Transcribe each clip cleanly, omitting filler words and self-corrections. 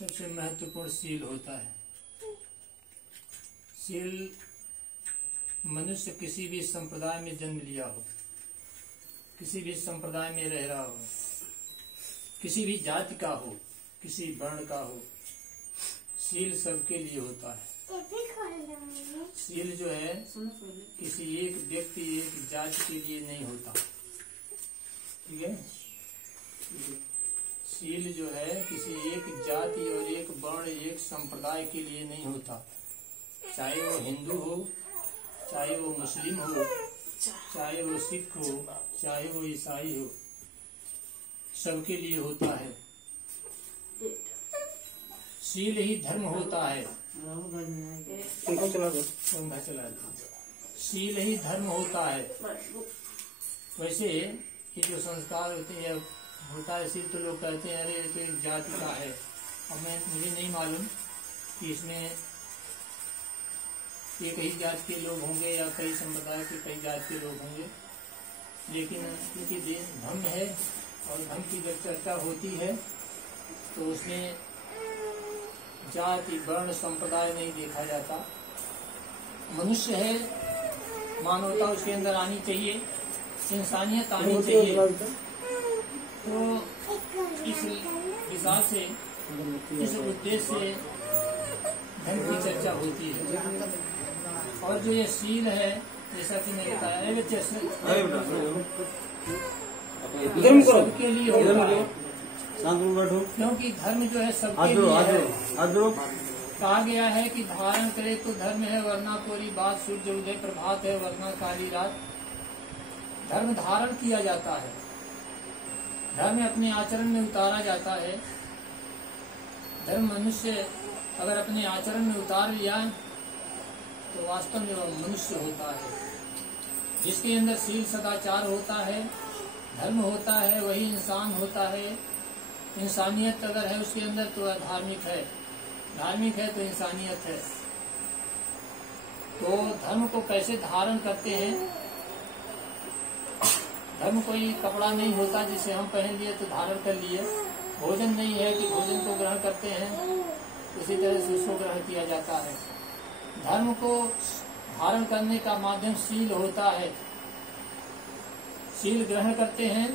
सबसे महत्वपूर्ण शील होता है। शील मनुष्य किसी भी संप्रदाय में जन्म लिया हो, किसी भी संप्रदाय में रह रहा हो, किसी भी जाति का हो, किसी वर्ण का हो, शील सबके लिए होता है। शील जो है किसी एक व्यक्ति एक जाति के लिए नहीं होता, ठीक है। शील जो है किसी एक जाति और एक वर्ण एक संप्रदाय के लिए नहीं होता, चाहे वो हिंदू हो, चाहे वो मुस्लिम हो, चाहे वो सिख हो, चाहे वो ईसाई हो, सबके लिए होता है। शील ही धर्म होता है। शील ही धर्म होता है। वैसे ये जो संस्कार होते हैं होता है शील, तो लोग कहते हैं अरे तो एक जाति का है। अब मुझे नहीं मालूम कि इसमें एक ही जाति के लोग होंगे या कई संप्रदाय के कई जाति के लोग होंगे, लेकिन क्योंकि धर्म है और धर्म की जब चर्चा होती है तो उसमें जाति वर्ण संप्रदाय नहीं देखा जाता। मनुष्य है, मानवता उसके अंदर आनी चाहिए, इंसानियत आनी चाहिए। तो इस हिसाब से, इस उद्देश्य से धर्म की चर्चा होती है। और जो ये शील है, जैसा कि मैंने बताया, सबके लिए होता है, क्योंकि धर्म जो है सबके लिए है। कहा गया है कि धारण करे तो धर्म है, वरना कोरी बात, सूर्य उदय प्रभात है, वरना काली रात। धर्म धारण किया जाता है, धर्म अपने आचरण में उतारा जाता है। धर्म मनुष्य अगर अपने आचरण में उतार लिया तो वास्तव में वह मनुष्य होता है। जिसके अंदर शील सदाचार होता है, धर्म होता है, वही इंसान होता है। इंसानियत अगर है उसके अंदर तो वह धार्मिक है, धार्मिक है तो इंसानियत है। तो धर्म को कैसे धारण करते हैं? धर्म कोई कपड़ा नहीं होता जिसे हम पहन लिए तो धारण कर लिए। भोजन नहीं है कि भोजन को ग्रहण करते हैं, इसी तरह से उसको ग्रहण किया जाता है। धर्म को धारण करने का माध्यम शील होता है। शील ग्रहण करते हैं,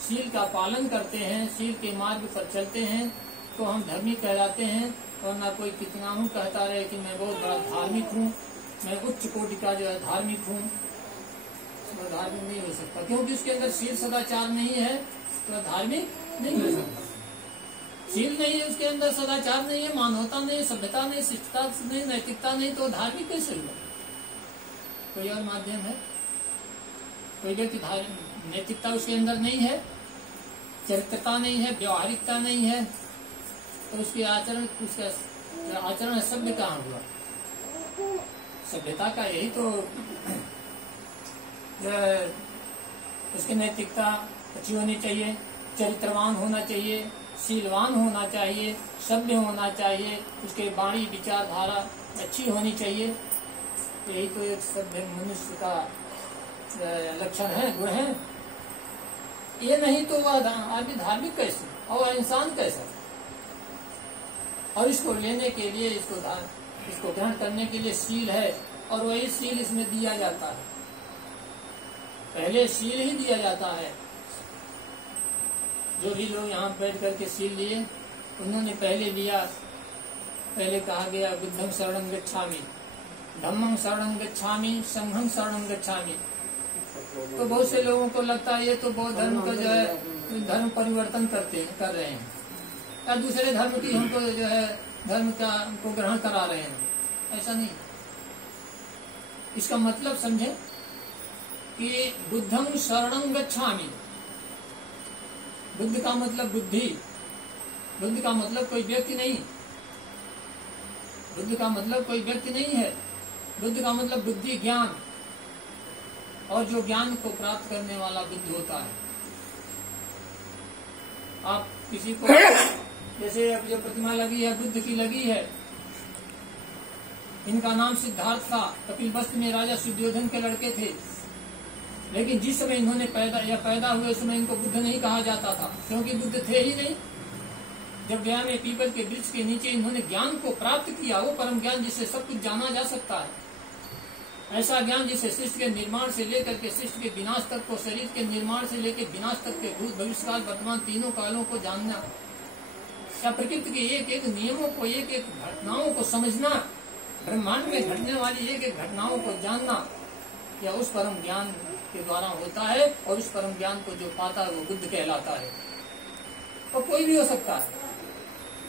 शील का पालन करते हैं, शील के मार्ग पर चलते हैं तो हम धर्मी कहलाते हैं। और ना कोई कितना हूँ कहता रहे कि मैं बहुत बड़ा धार्मिक हूँ, मैं उच्च कोटि का जो है धार्मिक हूँ, वह धार्मिक नहीं हो सकता। क्योंकि उसके अंदर शील सदाचार नहीं है तो धार्मिक नहीं हो सकता। शील नहीं है उसके अंदर, सदाचार नहीं है, मानवता नहीं, सभ्यता नहीं, शिष्टता नहीं, नैतिकता नहीं, तो धार्मिक कैसे हुआ? कोई और माध्यम है? कोई व्यक्ति नैतिकता उसके अंदर नहीं है, चरित्रता नहीं है, व्यवहारिकता नहीं है, तो उसकी आचरण, उसका आचरण सभ्य कहाँ हुआ? सभ्यता का यही तो उसकी नैतिकता अच्छी होनी चाहिए, चरित्रवान होना चाहिए, शीलवान होना चाहिए, सभ्य होना चाहिए, उसके वाणी विचारधारा अच्छी होनी चाहिए। यही तो एक सभ्य मनुष्य का लक्षण है, गुण है। ये नहीं तो वह आदमी धार्मिक कैसे और वह इंसान कैसा? और इसको लेने के लिए, इसको ग्रहण करने के लिए शील है, और वही शील इसमें दिया जाता है। पहले शील ही दिया जाता है। जो भी लोग यहाँ बैठ करके शील लिए, उन्होंने पहले लिया। पहले कहा गया बुद्धं शरणं गच्छामि, धम्मं शरणं गच्छामि, संघं शरणं गच्छामि। तो बहुत से लोगों को लगता है ये तो बौद्ध धर्म का जो है धर्म परिवर्तन कर रहे हैं, या दूसरे धर्म की हमको जो है धर्म का को ग्रहण करा रहे हैं। ऐसा नहीं। इसका मतलब समझे कि बुद्धं शरणं गच्छामि। बुद्ध का मतलब बुद्धि, बुद्ध का मतलब कोई व्यक्ति नहीं, बुद्ध का मतलब कोई व्यक्ति नहीं है। बुद्ध का मतलब बुद्धि, ज्ञान, और जो ज्ञान को प्राप्त करने वाला बुद्ध होता है। आप किसी को, जैसे अब जो प्रतिमा लगी है बुद्ध की लगी है, इनका नाम सिद्धार्थ था, कपिलवस्तु में राजा सुद्योधन के लड़के थे। लेकिन जिस समय इन्होंने पैदा हुए उस समय इनको बुद्ध नहीं कहा जाता था, क्योंकि बुद्ध थे ही नहीं। जब गया में पीपल के वृक्ष के नीचे इन्होंने ज्ञान को प्राप्त किया, वो परम ज्ञान जिससे सब कुछ जाना जा सकता है, ऐसा ज्ञान जिसे सृष्टि के निर्माण से लेकर के सृष्टि के विनाश तक को, शरीर के निर्माण से लेकर विनाश तक के भूत भविष्यकाल वर्तमान तीनों कालों को जानना, या प्रकृति के एक एक नियमों को, एक एक घटनाओं को समझना, ब्रह्मांड में घटने वाली एक एक घटनाओं को जानना, या उस परम ज्ञान के द्वारा होता है। और उस परम ज्ञान को जो पाता है वो बुद्ध कहलाता है। और कोई भी हो सकता है,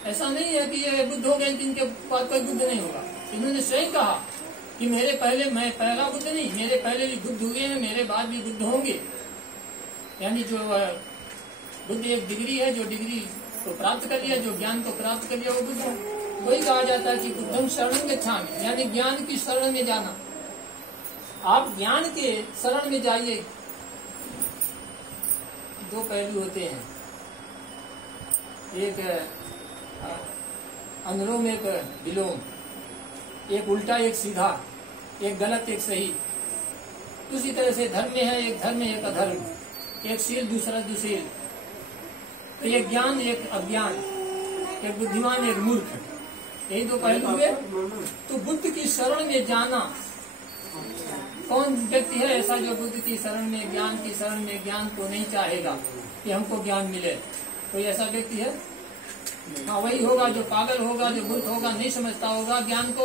ऐसा नहीं है कि ये बुद्ध हो गए इनके बाद कोई बुद्ध नहीं होगा। इन्होंने स्वयं कहा कि मेरे पहले, मैं पहला बुद्ध नहीं, मेरे पहले भी बुद्ध हुए हैं, मेरे बाद भी बुद्ध होंगे। यानी जो बुद्ध एक डिग्री है, जो डिग्री को प्राप्त कर लिया, जो ज्ञान को प्राप्त कर लिया, वो बुद्ध है। वही कहा जाता है कि बुद्धम शरणं गच्छामि, यानी ज्ञान की शरण में जाना। आप ज्ञान के शरण में जाइए। दो पहलू होते हैं, एक अनुलोम एक विलोम, एक उल्टा एक सीधा, एक गलत एक सही। उसी तरह से धर्म में है, एक धर्म एक अधर्म, एक शील दूसरा दुशील। तो एक ज्ञान एक अज्ञान, एक बुद्धिमान एक मूर्ख, यही दो पहलू हुए। तो बुद्ध की शरण में जाना, कौन व्यक्ति है ऐसा जो बुद्ध की शरण में, ज्ञान की शरण में ज्ञान को नहीं चाहेगा कि हमको ज्ञान मिले? कोई ऐसा व्यक्ति है? हाँ, वही होगा जो पागल होगा, जो मूर्ख होगा, नहीं समझता होगा ज्ञान को,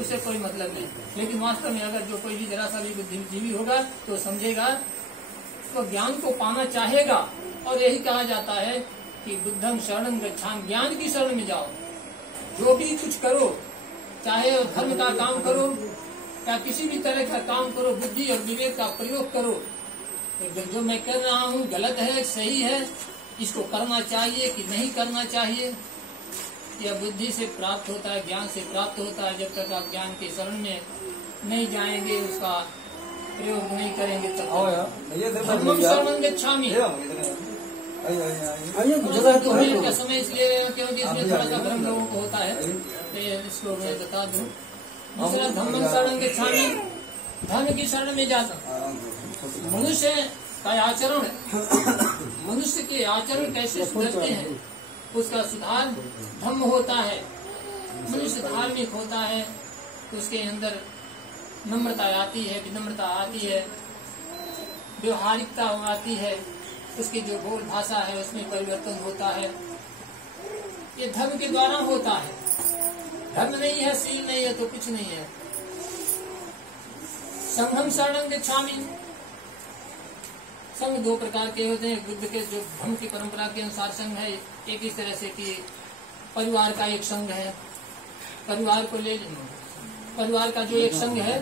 उससे कोई मतलब नहीं। लेकिन वास्तव में अगर जो कोई भी जरा सा भी बुद्धिजीवी होगा तो समझेगा, तो ज्ञान को पाना चाहेगा। और यही कहा जाता है कि बुद्धं शरणं गच्छामि, ज्ञान की शरण में जाओ। जो भी कुछ करो, चाहे धर्म का काम करो या किसी भी तरह का काम करो, बुद्धि और विवेक का प्रयोग करो। जो मैं कर रहा हूँ गलत है, सही है, इसको करना चाहिए कि नहीं करना चाहिए, यह बुद्धि से प्राप्त होता है, ज्ञान से प्राप्त होता है। जब तक आप ज्ञान के शरण में नहीं जाएंगे, उसका प्रयोग नहीं करेंगे, तब धम्मं शरणं गच्छामि। का समय इसलिए क्योंकि इसमें थोड़ा सा भ्रम लोगों को होता है, तो इसको मैं बता दूं। दूसरा धम्मं शरणं गच्छामि, धर्म की शरण में जाता। मनुष्य का आचरण, मनुष्य के आचरण कैसे सुधरते हैं, उसका सुधार धम्म होता है। मनुष्य धार्मिक होता है, उसके अंदर नम्रता आती है, विनम्रता आती है, व्यवहारिकता आती है, उसकी जो बोल भाषा है उसमें परिवर्तन होता है। ये धर्म के द्वारा होता है। धर्म नहीं है, शील नहीं है तो कुछ नहीं है। संघं शरणं गच्छामि, संघ दो प्रकार के होते हैं। बुद्ध के जो धर्म की परंपरा के अनुसार संघ है, एक इस तरह से कि परिवार का एक संघ है, परिवार को ले, परिवार का जो एक संघ है,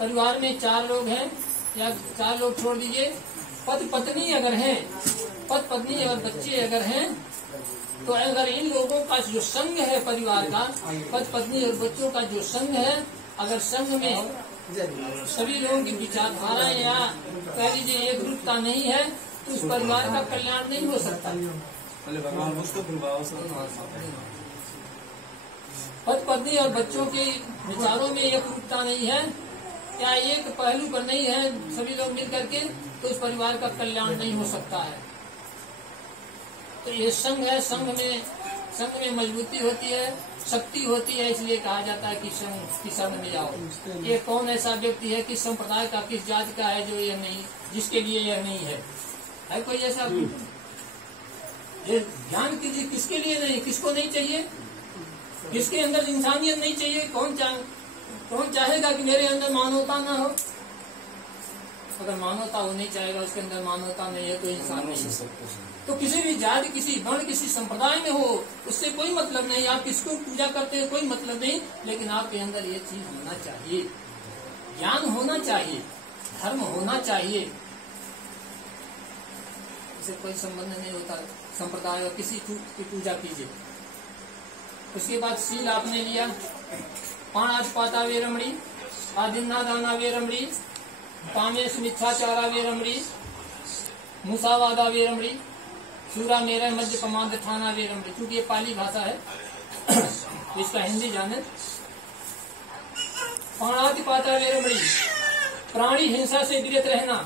परिवार में 4 लोग हैं या 4 लोग छोड़ दीजिए, पति पत्नी अगर हैं, पति पत्नी अगर बच्चे अगर हैं, तो अगर इन लोगों का जो संघ है परिवार का, पति पत्नी और बच्चों का जो संघ है, अगर संघ में सभी लोगों की विचारधारा या कह लीजिए एक रूपता नहीं है, तो उस परिवार का कल्याण नहीं हो सकता। पति पत्नी और बच्चों के विचारों में एक रूपता नहीं है या एक पहलू पर नहीं है, सभी लोग मिल करके, तो उस परिवार का कल्याण नहीं हो सकता है। तो ये संघ है, संघ में मजबूती होती है, शक्ति होती है, इसलिए कहा जाता है कि संघ की शरण में जाओ। ये कौन ऐसा व्यक्ति है, किस संप्रदाय का, किस जाति का है जो यह नहीं, जिसके लिए यह नहीं है कोई ऐसा? ये ध्यान कीजिए, किसके लिए नहीं, किसको नहीं चाहिए, किसके अंदर इंसानियत नहीं चाहिए? कौन चाहेगा कि मेरे अंदर मानवता ना हो? अगर मानवता वो नहीं चाहेगा, उसके अंदर मानवता नहीं है, तो इंसान नहीं है। तो किसी भी जाति, किसी वर्ण, किसी संप्रदाय में हो, उससे कोई मतलब नहीं। आप किसको पूजा करते हैं कोई मतलब नहीं, लेकिन आपके अंदर ये चीज होना चाहिए, ज्ञान होना चाहिए, धर्म होना चाहिए। इससे कोई संबंध नहीं होता संप्रदाय और किसी की पूजा कीजिए। उसके बाद शील आपने लिया, पाणातिपाता वेरमणि, आदिन्नादाना वेरमणि, कामेषु मिथ्याचारा वेरमणि, मुसावादा वेरमणि, सूरा मेरा मध्य पमांद थाना वेरमणि। क्योंकि ये पाली भाषा है, इसका हिंदी जाने। पाणातिपाता वेरमणि, प्राणी हिंसा से विरत रहना,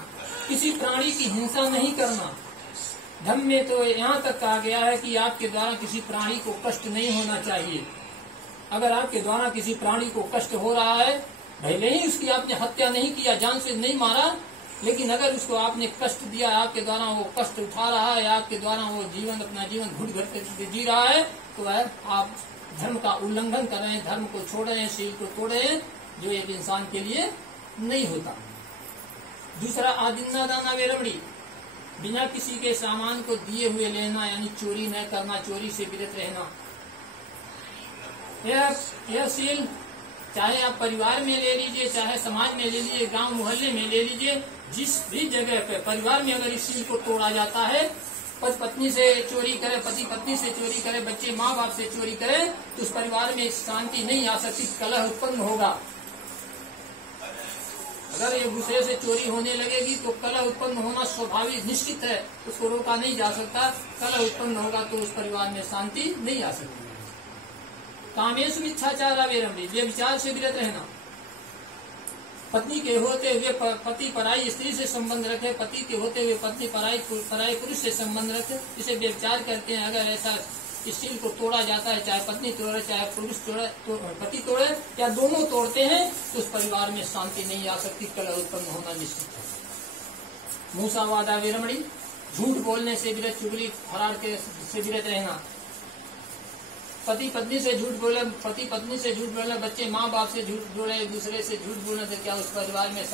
किसी प्राणी की हिंसा नहीं करना। धम्म में तो यहाँ तक कहा गया है कि आपके द्वारा किसी प्राणी को कष्ट नहीं होना चाहिए। अगर आपके द्वारा किसी प्राणी को कष्ट हो रहा है, भले ही उसकी आपने हत्या नहीं किया, जान से नहीं मारा, लेकिन अगर उसको आपने कष्ट दिया, आपके द्वारा वो कष्ट उठा रहा है, आपके द्वारा वो जीवन अपना जीवन घुट घट कर जी रहा है, तो वह आप धर्म का उल्लंघन कर रहे हैं, धर्म को छोड़ रहे हैं, शील को तोड़ रहे हैं, जो एक इंसान के लिए नहीं होता। दूसरा, आदिन्ना दाना वेरमणी, बिना किसी के सामान को दिए हुए लेना, यानी चोरी न करना, चोरी से विरत रहना। यह शील चाहे आप परिवार में ले लीजिए, चाहे समाज में ले लीजिए, गांव मोहल्ले में ले लीजिए, जिस भी जगह पे परिवार में अगर इस शील को तोड़ा जाता है, पति पत्नी से चोरी करे, पति पत्नी से चोरी करे, बच्चे माँ बाप से चोरी करे, तो उस परिवार में शांति नहीं आ सकती, कलह उत्पन्न होगा। अगर एक दूसरे से चोरी होने लगेगी तो कलह उत्पन्न होना स्वाभाविक निश्चित है, उसको रोका नहीं जा सकता। कलह उत्पन्न होगा तो उस परिवार में शांति नहीं आ सकती। कामेषु मिथ्याचारा वेरमणी, व्यभिचार से विरत रहना। पत्नी के होते हुए पति पराई स्त्री से संबंध रखे, पति के होते हुए पत्नी पराई पुरुष से संबंध रखे, इसे व्यभिचार करते हैं। अगर ऐसा इस शील को तोड़ा जाता है, चाहे पत्नी तोड़े, चाहे पुरुष तोड़े, पति तोड़े या दोनों तोड़ते हैं, तो उस परिवार में शांति नहीं आ सकती, कलह उत्पन्न होना निश्चित है। मूसावादा वेरमणी, झूठ बोलने से विरत, चुगली फरार से विरत रहना। पति पत्नी से झूठ बोले, पति पत्नी से झूठ बोलना, बच्चे माँ बाप से झूठ बोले, एक दूसरे से झूठ बोलने से क्या उस परिवार में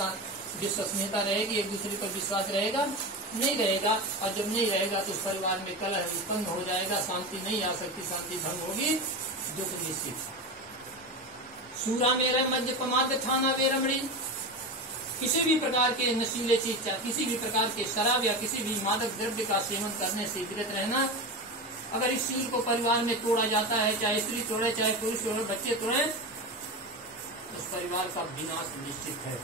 विश्वसनीयता रहेगी, एक दूसरे पर विश्वास रहेगा? नहीं रहेगा। और जब नहीं रहेगा तो उस परिवार में कलह उत्पन्न हो जाएगा, शांति नहीं आ सकती, शांति भंग होगी, दुख निश्चित। सूरा मेरा मध्य पमाद ठाना वेरमणी, किसी भी प्रकार के नशीले चीज, किसी भी प्रकार के शराब या किसी भी मादक द्रव्य का सेवन करने से विरत रहना। अगर इस शील को परिवार में तोड़ा जाता है, चाहे स्त्री तोड़े, चाहे पुरुष तोड़े, बच्चे तोड़े, उस परिवार का विनाश निश्चित है।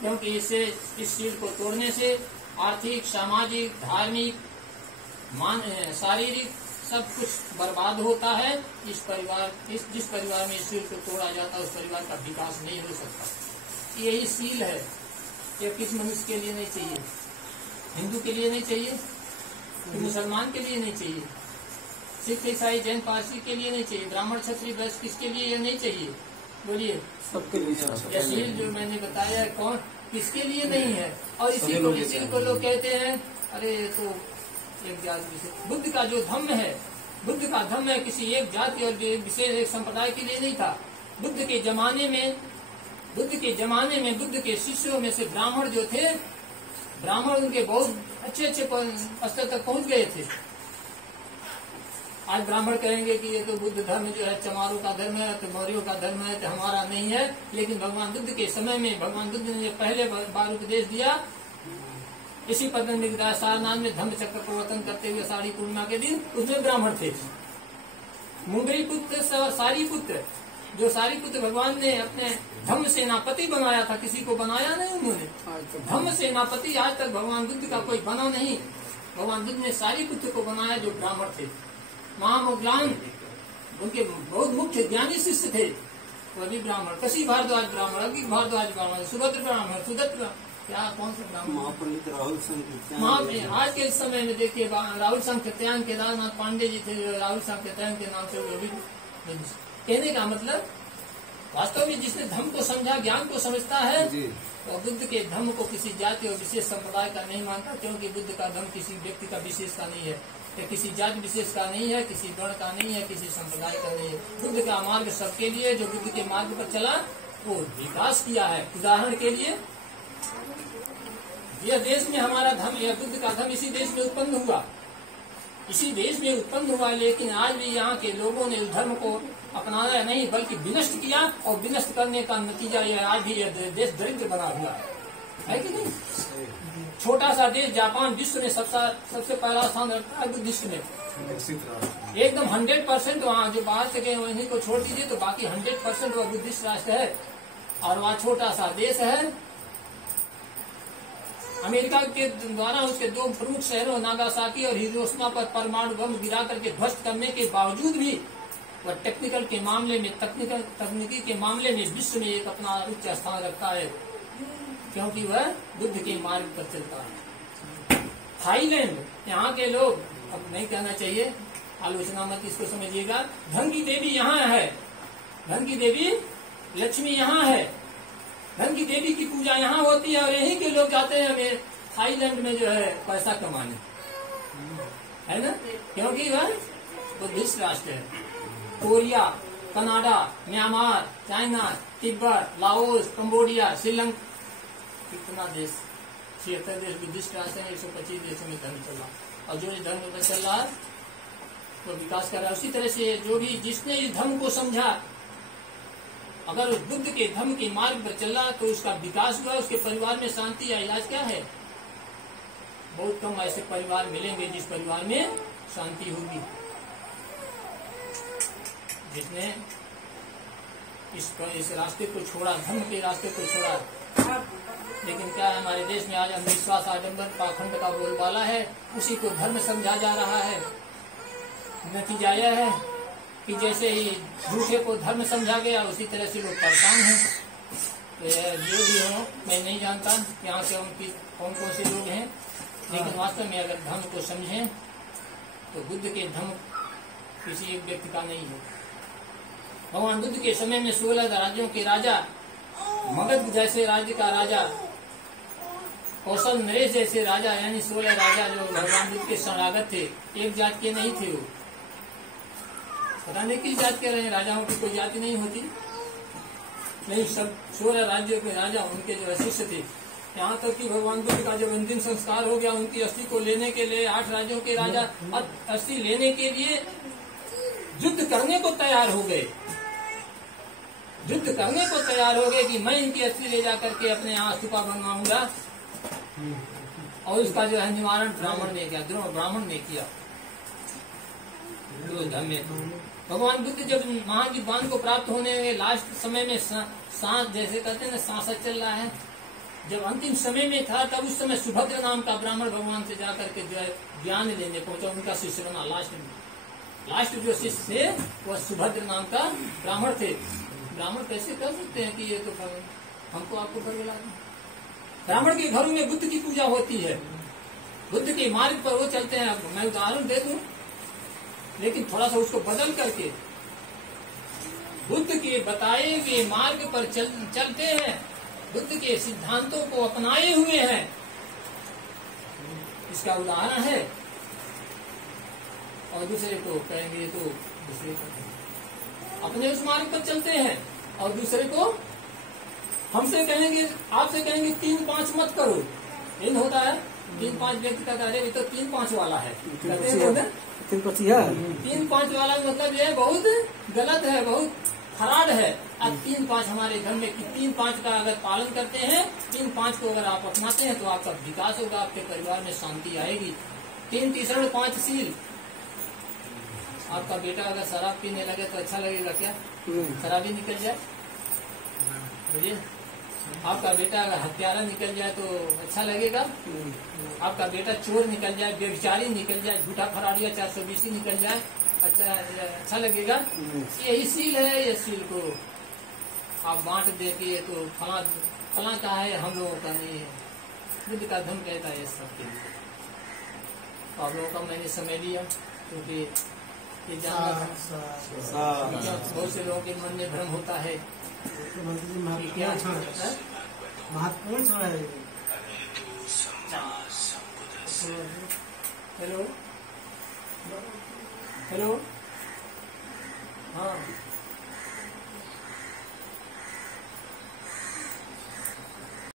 क्योंकि इससे, इस शील को तोड़ने से आर्थिक, सामाजिक, धार्मिक, शारीरिक सब कुछ बर्बाद होता है। जिस परिवार में इस शील को तोड़ा जाता है, उस परिवार का विकास नहीं हो सकता। यही शील है। ये किस मनुष्य के लिए नहीं चाहिए? हिंदू के लिए नहीं चाहिए, तो मुसलमान के लिए नहीं चाहिए, सिख ईसाई जैन पारसी के लिए नहीं चाहिए, ब्राह्मण क्षत्रिय वैश्य किसके लिए ये नहीं चाहिए? बोलिए, सबके लिए। यह शील जो मैंने बताया कौन किसके लिए नहीं है? और इसी को लोग कहते हैं, अरे तो एक जाति से, बुद्ध का जो धम्म है, बुद्ध का धम्म है किसी एक जाति और विशेष एक संप्रदाय के लिए नहीं था। बुद्ध के जमाने में बुद्ध के शिष्यों में से ब्राह्मण जो थे, ब्राह्मण उनके बहुत अच्छे स्तर तक पहुंच गए थे। आज ब्राह्मण कहेंगे कि ये तो बुद्ध धर्म जो है चमारों का धर्म है, तो मौर्यों का धर्म है, तो हमारा नहीं है। लेकिन भगवान बुद्ध के समय में भगवान बुद्ध ने पहले बार उपदेश दिया, इसी पतन सारनाथ में धम्म चक्र प्रवर्तन करते हुए सारी पूर्णिमा के दिन, उसमें ब्राह्मण थे। मुंगरी पुत्र सारी पुत्र, जो सारी पुत्र भगवान ने अपने धम्म सेनापति बनाया था, किसी को बनाया नहीं उन्होंने। धम्म सेनापति आज तक भगवान बुद्ध का कोई बना नहीं। भगवान बुद्ध ने सारी पुत्र को बनाया जो ब्राह्मण थे। महामुगलान उनके बहुत मुख्य ज्ञानी शिष्य थे, वो भी ब्राह्मण। कशी भारद्वाज ब्राह्मण, अभी भारद्वाज ब्राह्मण, सुभद्र ब्राह्मण, सुदत्त क्या कौन सा ब्राह्मण? महापंडित राहुल संकीर्तन। आज के समय में देखिए राहुल संकीर्तन, केदारनाथ पांडे जी थे, राहुल संकीर्तन के नाम से वो भी। कहने का मतलब वास्तव में जिसने धर्म को समझा, ज्ञान को समझता है, तो बुद्ध के धर्म को किसी जाति और विशेष संप्रदाय का नहीं मानता। क्योंकि बुद्ध का धर्म किसी व्यक्ति का विशेष का नहीं है, या किसी जाति विशेष का नहीं है, किसी वर्ण का नहीं है, किसी संप्रदाय का नहीं है। बुद्ध का मार्ग सबके लिए, जो बुद्ध के मार्ग पर चला वो विकास किया है। उदाहरण के लिए, यह देश में हमारा धर्म, यह बुद्ध का धर्म इसी देश में उत्पन्न हुआ, लेकिन आज भी यहाँ के लोगों ने उस धर्म को अपनाया नहीं, बल्कि विनष्ट किया। और विनष्ट करने का नतीजा यह आज भी यह देश दरिद्र बना हुआ है कि नहीं? छोटा सा देश जापान विश्व में सबसे पहला स्थान रखता है बुद्धिस्ट में, एकदम 100%। वहाँ जो बाहर से गए उन्हीं को छोड़ दीजिए तो बाकी 100% वह बुद्धिस्ट राष्ट्र है। और वहाँ छोटा सा देश है। अमेरिका के द्वारा उसके दो प्रमुख शहरों नागासाकी और हिरोशिमा पर परमाणु बम गिरा करके ध्वस्त करने के बावजूद भी वह तकनीकी के मामले में विश्व में एक अपना उच्च स्थान रखता है, क्योंकि वह बुद्ध के मार्ग पर चलता है। थाईलैंड, यहाँ के लोग, अब नहीं कहना चाहिए, आलोचना मत इसको समझिएगा, धन की देवी यहाँ है, धन की देवी लक्ष्मी यहाँ है, धन की देवी की पूजा यहाँ होती है और यहीं के लोग जाते हैं थाईलैंड में जो है पैसा कमाने, है ना, क्योंकि वह बुद्धिस्ट राष्ट्र है। Korea, Canada, Myanmar, China, Tibet, Laos, Cambodia, Sri Lanka, कितना देश, 76 देश बुद्धिस्ट राष्ट्र है, 125 देशों में धर्म चल रहा, और जो इस धर्म में चल रहा है वो विकास कर रहा है। उसी तरह से जो भी जिसने इस धर्म को समझा, अगर उस बुद्ध के धर्म के मार्ग पर चल रहा तो उसका विकास हुआ, उसके परिवार में शांति आई। आज क्या है, बहुत कम ऐसे परिवार मिलेंगे जिस परिवार में शांति होगी, जिसने इस रास्ते को छोड़ा, धर्म के रास्ते को छोड़ा। लेकिन क्या है, हमारे देश में आज अंधविश्वास, आडंबर, पाखंड का बोलबाला है, उसी को धर्म समझा जा रहा है। नतीजा यह है कि जैसे ही झूठे को धर्म समझा गया, उसी तरह से लोग परेशान हैं। तो जो भी हो, मैं नहीं जानता यहाँ से कौन कौन से लोग हैं, लेकिन वास्तव में अगर धर्म को समझें तो बुद्ध के धर्म किसी एक व्यक्ति का नहीं है। भगवान बुद्ध के समय में 16 राज्यों के राजा, मगध जैसे राज्य का राजा, कौशल नरेश जैसे राजा, यानी 16 राजा जो भगवान बुद्ध के शरणागत थे, एक जात के नहीं थे। वो पता नहीं किस जात के रहे, राजाओं की कोई जाति नहीं होती, नहीं, सब 16 राज्यों के राजा उनके जो शिष्य थे। यहाँ तक कि भगवान बुद्ध का जब अंतिम संस्कार हो गया, उनकी अस्थि को लेने के लिए 8 राज्यों के राजा अस्थि लेने के लिए युद्ध करने को तैयार हो गए, युद्ध करने को तैयार हो गए कि मैं इनकी अस्थि ले जा करके अपने यहाँ स्तूपा बनवाऊंगा, और उसका जो है निवारण ब्राह्मण ने किया, द्रोण ब्राह्मण ने किया। भगवान बुद्ध जब महानिब्बान को प्राप्त होने के लास्ट समय में सांस, जैसे कहते हैं ना, सांसा चल रहा है, जब अंतिम समय में था, तब उस समय सुभद्र नाम का ब्राह्मण भगवान से जाकर के जो है ज्ञान लेने पहुंचा, उनका शिष्य बना। लास्ट जो शिष्य थे वह सुभद्र नाम का ब्राह्मण थे। ब्राह्मण कैसे कर सकते हैं कि ये तो हमको आपको बदला, ब्राह्मण के घरों में बुद्ध की पूजा होती है, बुद्ध के मार्ग पर वो चलते हैं। मैं उदाहरण दे दूं, लेकिन थोड़ा सा उसको बदल करके बुद्ध के बताए हुए मार्ग पर चलते हैं, बुद्ध के सिद्धांतों को अपनाए हुए हैं। इसका उदाहरण है। और दूसरे को कहेंगे तो दूसरे को अपने उस मार्ग पर चलते हैं, और दूसरे को हमसे कहेंगे, आपसे कहेंगे 3-5 मत करो। इन होता है 3-5 व्यक्ति का कार्य, तो 3-5 वाला है, 3-5 वाला मतलब ये बहुत गलत है, बहुत खराब है। अब 3-5 हमारे घर में 3-5 का अगर पालन करते हैं, 3-5 को अगर आप अपनाते हैं तो आपका विकास होगा, आपके परिवार में शांति आएगी। 3 तीसरण 5 शील। आपका बेटा अगर शराब पीने लगे तो अच्छा लगेगा क्या? शराबी निकल जाए, बोलिए। आपका बेटा अगर हत्यारा निकल जाए तो अच्छा लगेगा? आपका बेटा चोर निकल जाए, व्यभिचारी निकल जाए, झूठा फरारिया 420 निकल जाए, अच्छा लगेगा? यही सील है। ये सील को आप बांट देती है तो फला का है, हम लोगों का नहीं है। बुद्ध का धर्म कहता है सबके लिए। तो आप लोगों का मैंने समय लिया क्योंकि ये जानना था। बहुत से लोगों के मन में भ्रम होता है। महत्वपूर्ण क्षण है। Hello hello